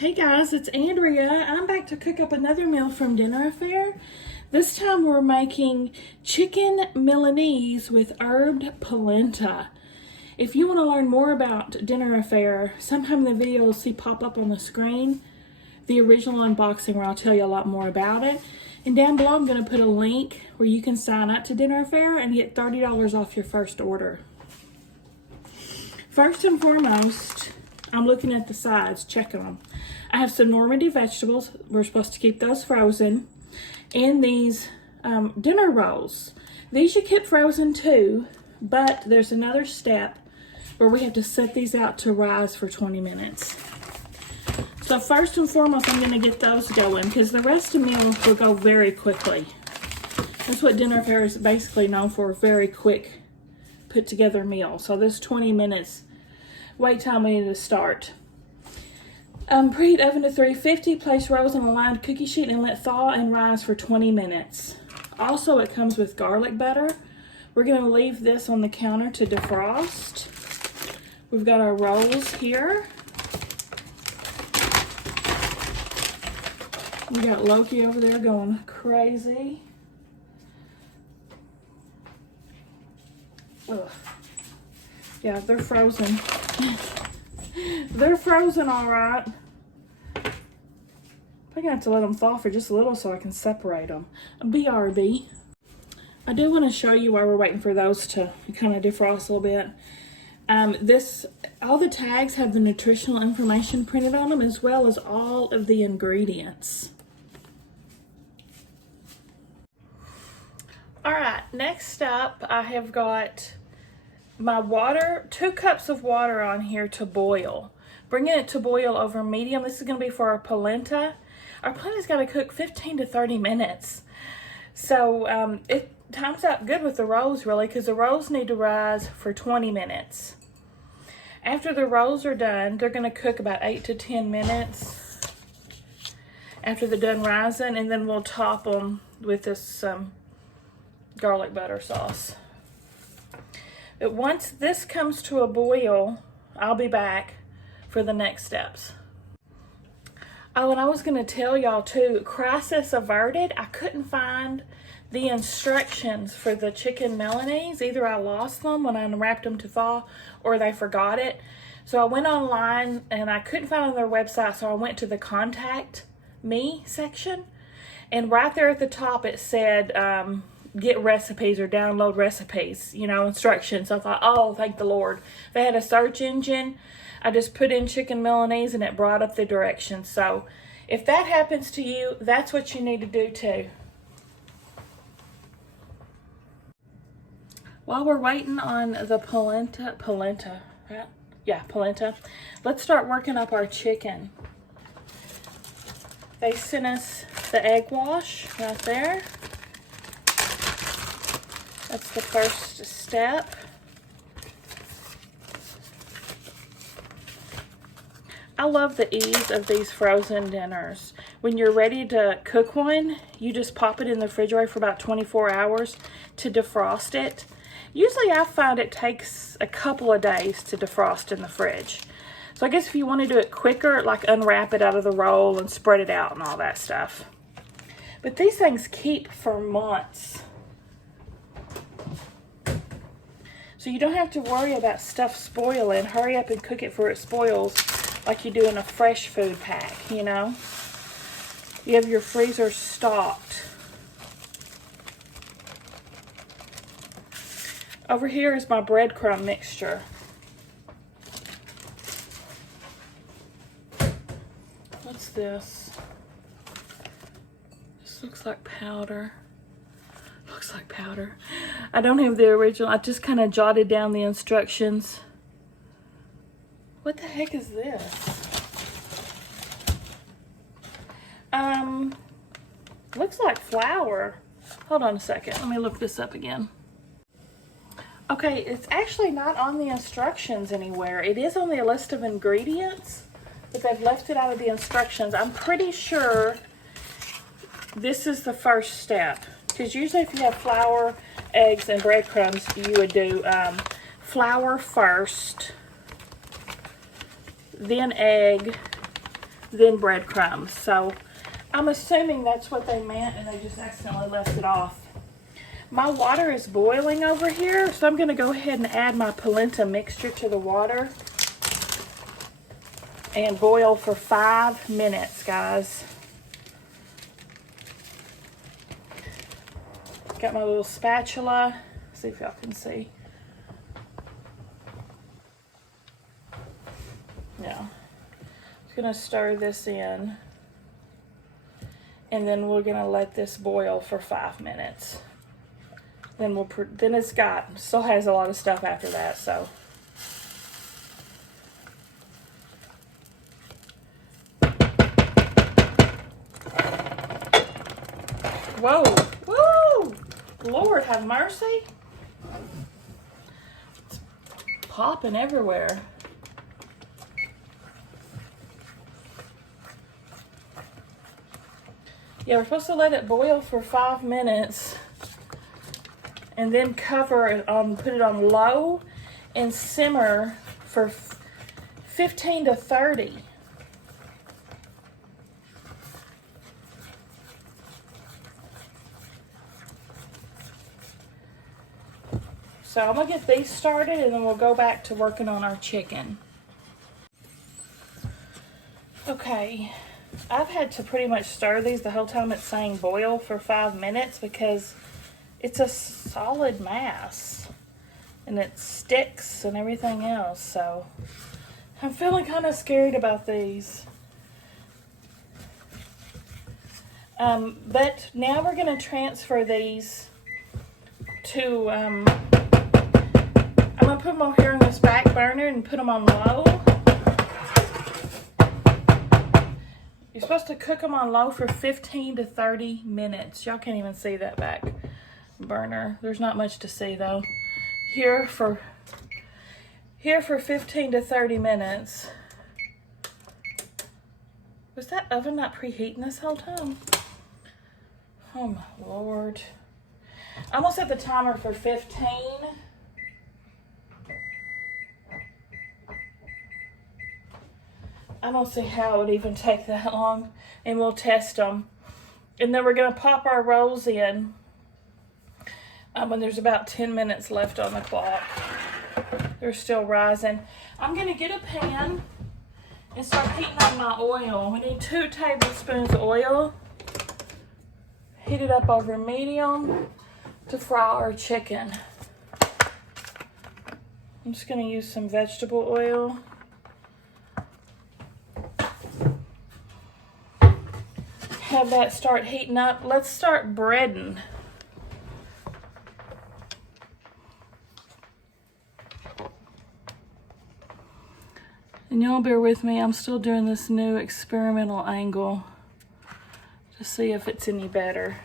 Hey guys, it's Andrea. I'm back to cook up another meal from Dinner Affair. This time we're making chicken Milanese with herbed polenta. If you want to learn more about Dinner Affair, sometime in the video you'll see pop up on the screen the original unboxing where I'll tell you a lot more about it. And down below I'm going to put a link where you can sign up to Dinner Affair and get $30 off your first order. First and foremost, I'm looking at the sides, checking them. I have some Normandy vegetables. We're supposed to keep those frozen. And these dinner rolls. These you keep frozen too, but there's another step where we have to set these out to rise for 20 minutes. So first and foremost, I'm going to get those going because the rest of the meal will go very quickly. That's what Dinner Affair is basically known for, a very quick put together meal. So this 20 minutes wait time we need to start. Preheat oven to 350, place rolls on a lined cookie sheet and let thaw and rise for 20 minutes. Also, it comes with garlic butter. We're going to leave this on the counter to defrost. We've got our rolls here. We got Loki over there going crazy. Ugh. Yeah, they're frozen. They're frozen all right. I'm gonna have to let them thaw for just a little so I can separate them. BRB. I do want to show you while we're waiting for those to kind of defrost a little bit. All the tags have the nutritional information printed on them as well as all of the ingredients. All right, next up I have got my water, 2 cups of water on here to boil. Bringing it to boil over medium. This is going to be for our polenta. Our polenta's got to cook 15 to 30 minutes. So it times out good with the rolls really because the rolls need to rise for 20 minutes. After the rolls are done, they're going to cook about 8 to 10 minutes after they're done rising, and then we'll top them with this garlic butter sauce. But once this comes to a boil, I'll be back for the next steps. Oh, and I was going to tell y'all too, crisis averted. I couldn't find the instructions for the chicken Milanese. Either I lost them when I unwrapped them to thaw or they forgot it. So I went online and I couldn't find it on their website, so I went to the contact me section. And right there at the top it said, get recipes or download recipes, instructions. So I thought, oh, thank the Lord. They had a search engine. I just put in chicken Milanese and it brought up the directions. So if that happens to you, that's what you need to do too. While we're waiting on the polenta, right? Yeah, polenta. Let's start working up our chicken. They sent us the egg wash right there. That's the first step. I love the ease of these frozen dinners. When you're ready to cook one, you just pop it in the refrigerator for about 24 hours to defrost it. Usually I find it takes a couple of days to defrost in the fridge. So I guess if you want to do it quicker, like unwrap it out of the roll and spread it out and all that stuff. But these things keep for months. So you don't have to worry about stuff spoiling. Hurry up and cook it before it spoils like you do in a fresh food pack, You have your freezer stocked. Over here is my breadcrumb mixture. What's this? This looks like powder. Looks like powder. I don't have the original. I just kind of jotted down the instructions. What the heck is this? Looks like flour. Hold on a second. Let me look this up again. Okay, it's actually not on the instructions anywhere. It is on the list of ingredients, but they've left it out of the instructions. I'm pretty sure this is the first step. Because usually if you have flour, eggs, and breadcrumbs, you would do flour first, then egg, then breadcrumbs. So I'm assuming that's what they meant and they just accidentally left it off. My water is boiling over here, so I'm going to go ahead and add my polenta mixture to the water and boil for 5 minutes, guys. Got my little spatula. See if y'all can see. Yeah. Just going to stir this in. And then we're going to let this boil for 5 minutes. Then then it's still has a lot of stuff after that, so. Whoa, woo! Lord have mercy. It's popping everywhere. Yeah, we're supposed to let it boil for 5 minutes and then cover it put it on low and simmer for 15 to 30. So I'm gonna get these started and then we'll go back to working on our chicken. Okay, I've had to pretty much stir these the whole time it's saying boil for 5 minutes because it's a solid mass and it sticks and everything else. So I'm feeling kind of scared about these. But now we're gonna transfer these to, I'm gonna put them over here on this back burner and put them on low. You're supposed to cook them on low for 15 to 30 minutes. Y'all can't even see that back burner. There's not much to see though. Here for 15 to 30 minutes. Was that oven not preheating this whole time? Oh my Lord. I'm gonna set the timer for 15. I don't see how it would even take that long, and we'll test them. And then we're gonna pop our rolls in when there's about 10 minutes left on the clock. They're still rising. I'm gonna get a pan and start heating up my oil. We need 2 tablespoons of oil. Heat it up over medium to fry our chicken. I'm just gonna use some vegetable oil. Have that start heating up. Let's start breading. And y'all bear with me, I'm still doing this new experimental angle to see if it's any better.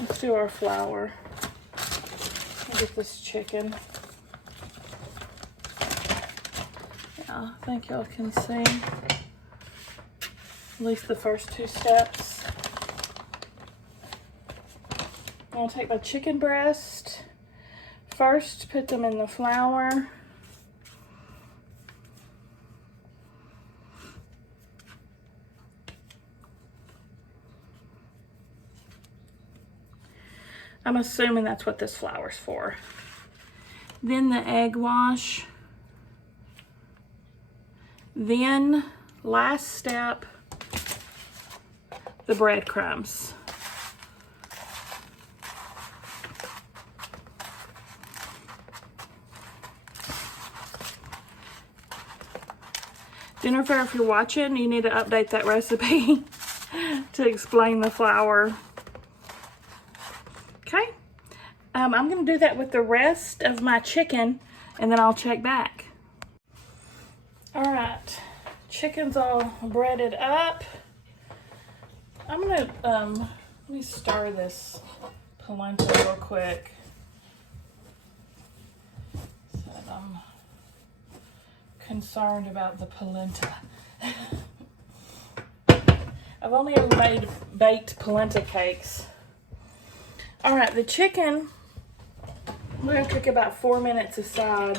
Let's do our flour. Get this chicken. Yeah, I think y'all can see at least the first 2 steps. I'm gonna take my chicken breast. First, put them in the flour. I'm assuming that's what this flour's for. Then the egg wash. Then, last step, the breadcrumbs. Jennifer, if you're watching, you need to update that recipe to explain the flour. Okay, I'm going to do that with the rest of my chicken, and then I'll check back. All right, chicken's all breaded up. I'm going to, let me stir this polenta real quick. So I'm concerned about the polenta. I've only ever made baked polenta cakes. All right, the chicken We're gonna cook about 4 minutes aside.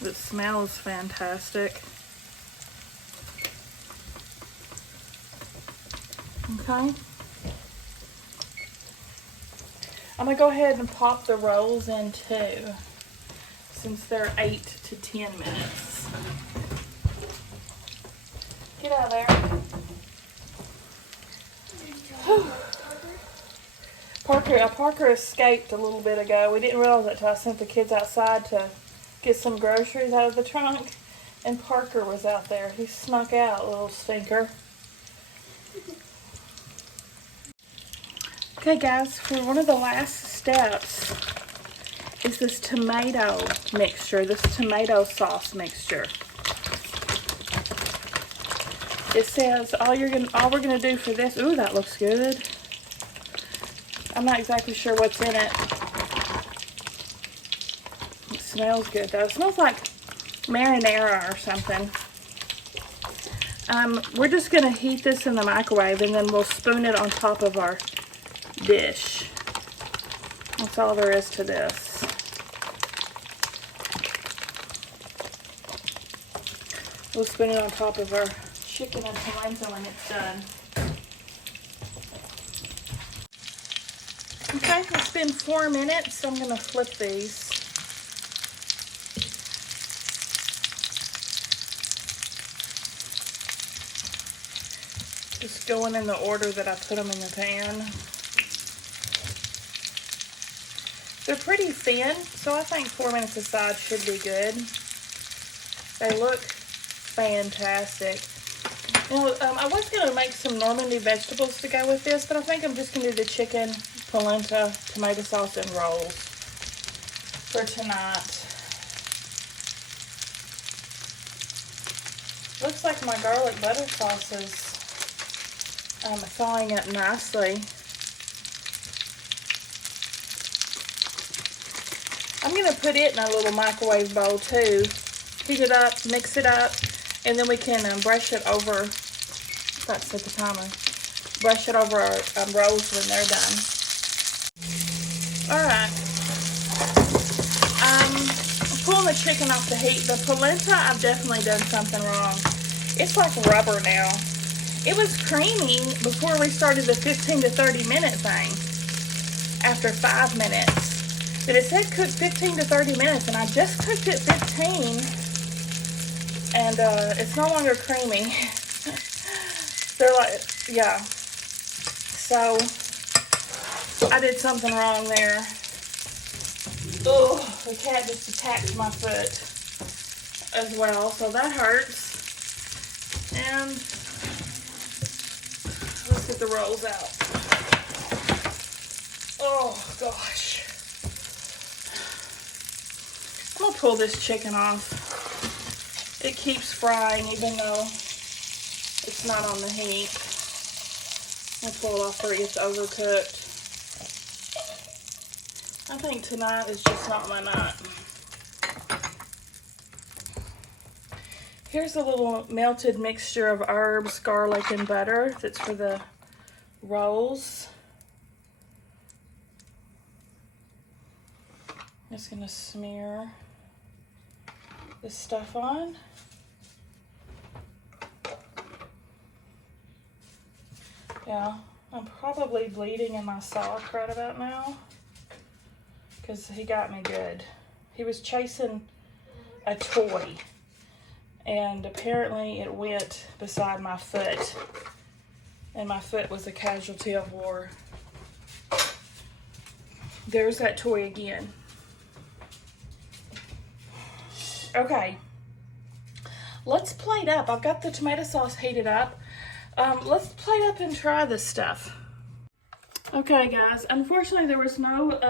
It smells fantastic. Okay. I'm gonna go ahead and pop the rolls in too, since they're 8 to 10 minutes. Get out of there. Parker escaped a little bit ago. We didn't realize it until I sent the kids outside to get some groceries out of the trunk, and Parker was out there. He snuck out, little stinker. Okay guys, for one of the last steps is this tomato mixture, this tomato sauce mixture. It says all we're gonna do for this, ooh, that looks good. I'm not exactly sure what's in it. It smells good though. It smells like marinara or something. We're just gonna heat this in the microwave and then we'll spoon it on top of our dish. That's all there is to this. We'll spoon it on top of our chicken and polenta when it's done. Okay, it's been 4 minutes, so I'm gonna flip these. Just going in the order that I put them in the pan. They're pretty thin, so I think 4 minutes aside should be good. They look fantastic. You know, I was going to make some Normandy vegetables to go with this, but I think I'm just going to do the chicken, polenta, tomato sauce, and rolls for tonight. Looks like my garlic butter sauce is thawing up nicely. I'm going to put it in a little microwave bowl too. Heat it up, mix it up, and then we can brush it over. That's at the timer. Brush it over our rolls when they're done. Alright. I'm pulling the chicken off the heat. The polenta, I've definitely done something wrong. It's like rubber now. It was creamy before we started the 15 to 30 minute thing. After 5 minutes. But it said cook 15 to 30 minutes, and I just cooked it 15, and it's no longer creamy. They're like, yeah. So, I did something wrong there. Oh, the cat just attacked my foot as well, so that hurts. And let's get the rolls out. Oh, gosh. I'm going to pull this chicken off. It keeps frying even though it's not on the heat. I'll pull it off before it gets overcooked. I think tonight is just not my night. Here's a little melted mixture of herbs, garlic, and butter that's for the rolls. I'm just going to smear this stuff on. Yeah, I'm probably bleeding in my sock right about now because he got me good. He was chasing a toy and apparently it went beside my foot and my foot was a casualty of war. There's that toy again. Okay, let's plate up. I've got the tomato sauce heated up. Let's plate up and try this stuff. Okay, guys. Unfortunately, there was no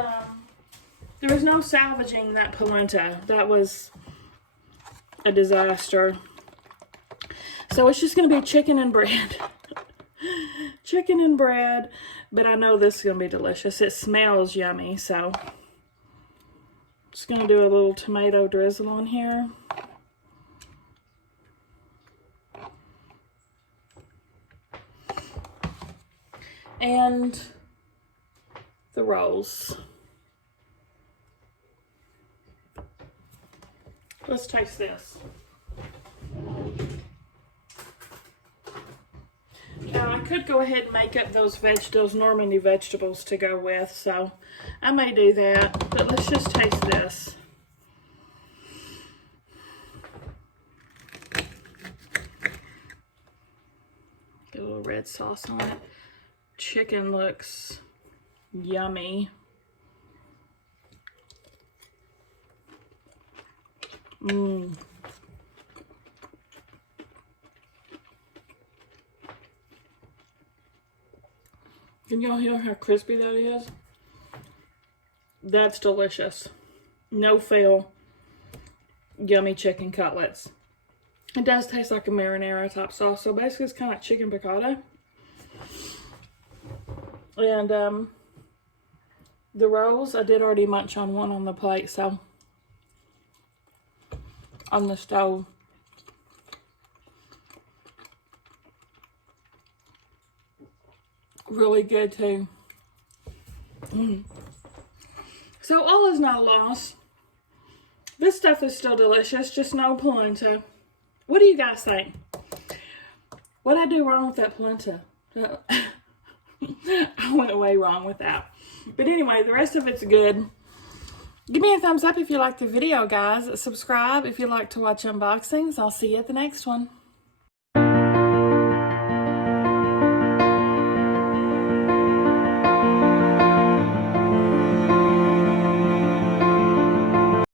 salvaging that polenta. That was a disaster. So it's just going to be chicken and bread. Chicken and bread. But I know this is going to be delicious. It smells yummy. So just going to do a little tomato drizzle on here. And the rolls. Let's taste this. Now I could go ahead and make up those Normandy vegetables to go with, so I may do that, but let's just taste this. Get a little red sauce on it. Chicken looks yummy. Mmm. Can y'all hear how crispy that is? That's delicious. No fail. Yummy chicken cutlets. It does taste like a marinara type sauce, so basically it's kind of like chicken piccata. And the rolls, I did already munch on one on the plate, so on the stove. Really good too. So all is not lost. This stuff is still delicious, just no polenta. What do you guys think? What did I do wrong with that polenta? I went way wrong with that. But anyway, the rest of it's good. Give me a thumbs up if you liked the video, guys. Subscribe if you like to watch unboxings. I'll see you at the next one.